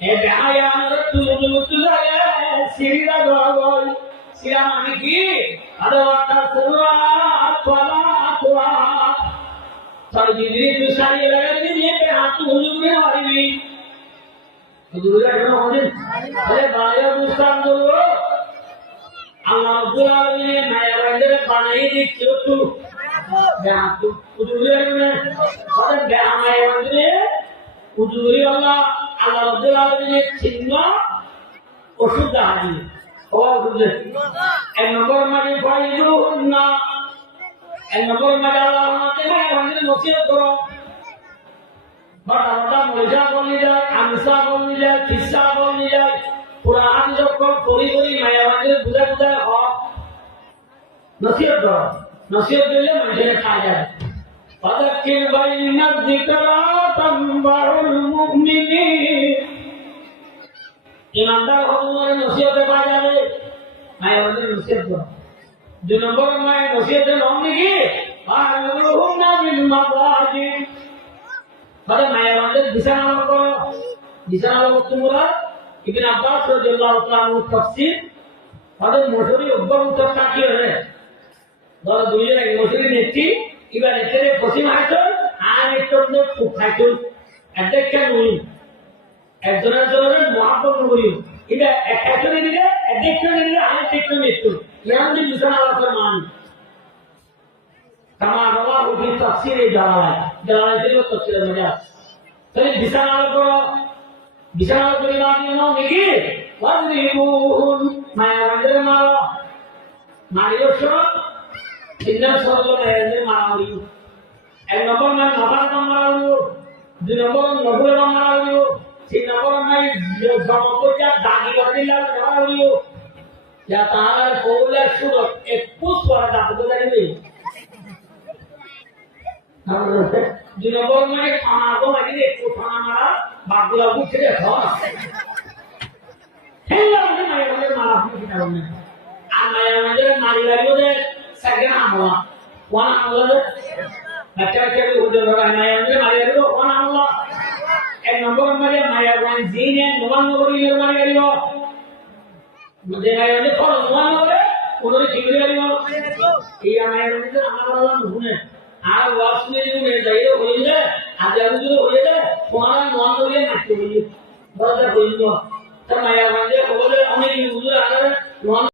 এ বেহায়া তুলে সিরিরা গগল সিরা মানে কি আদাওয়াটা সুরা তোলা তোলা সরজিদি তুসারি লাগে নিয়ে হাত হুজুরে মারিবি হুজুরে কেন হলেন আরে বায়া মুস্তান দলো আল্লাহ রাব্বুল আলামিন মায়া বান্দারে বানাই দিচ্ছো তুই হাত হুজুরে আরে মায়া বান্দারে হুজুরে আল্লাহ রাব্বুল আলামিনের চিহ্ন ওষুধ দাঁড়ি ও বুঝলে এক নম্বর মানে ফাইলুন না এক নম্বর মানে আল্লাহ আমাকে আমাদের নসিহত করো বাটা মজা বলি যায় আমসা বলি যায় কিসা বলি যায় কুরআন যখন পড়ি পড়ি মায়া আমাদের বুঝা বুঝা হক নসিহত করো নসিহত দিলে মানুষের খায় যায় ফাযাক্কির বাইনা যিকরা তানবাউল মুমিনিন ইমানদার হওয়ার নসিহতে পাওয়া যাবে মায়া আমাদের নসিহত করো দুই নম্বর মায়ের নসিহতের নাম নাকি আলহুনা বিল মাদাজি মানে মায়া আমাদের বিছানা করো বিছানা তোমরা ইবনে আব্বাস রাদিয়াল্লাহু তাআলা আনহু তাফসীর তাদের মশহুরি উদ্ভূত কাকি হলে ধরো দুইজন এক মশহুরি নেত্রী এবার এখানে পশ্চিম হাইতল আর একটু খুব হাইতল একদিকে নুই একজনের জনের মহাপন্ন করি এটা একজনে দিলে একজনে দিলে আরেকটা মৃত্যু ইয়ান দি বিছানা আলাদা মান কামা রাওয়া ফি তাফসীর জালালাইন তাফসীরের মধ্যে আছে তাহলে বিছানা আলাদা বিছানা করে দাঁড়িয়ে নাও নাকি ওয়াজরিবুন মায়া বান্দারে মারো মারিও সব তিনজন সরল মেয়েদের মারামারি এক নম্বর মানে মাথাটা মারালো দুই নম্বর নবুরে মারালো তিন নম্বর মানে জমকরিয়া দাগি করে দিলাম মারালো যা তাহার কৌলে সুর একটু পরে দাঁড়াতে জানিবি দুই নম্বর মানে খানা তো লাগিয়ে একটু খানা মারা বাঘগুলা উঠে দেখো আর মায়ের আমাদের মারি লাগলো যে সেকেন্ড আমলা ওয়ান আমলা বাচ্চা বাচ্চা উঠে ধরা মায়ের আমাদের মারি লাগলো ওয়ান আমলা এক নম্বর মানে মায়ের ওয়ান জিনে নোমান নগরী মারি গেল যে মায়ের আমাদের খরচ নোমান নগরে ওদের চিংড়ি গেল এই মায়ের আমাদের আমরা নুনে আর ওয়াশ নিয়ে যাইলে হইলে আজ আমি হইলে তোমার নোমান নগরে মারতে বলি বড় কইল তা মায়ের আমাদের বলে অনেক বুঝলে আর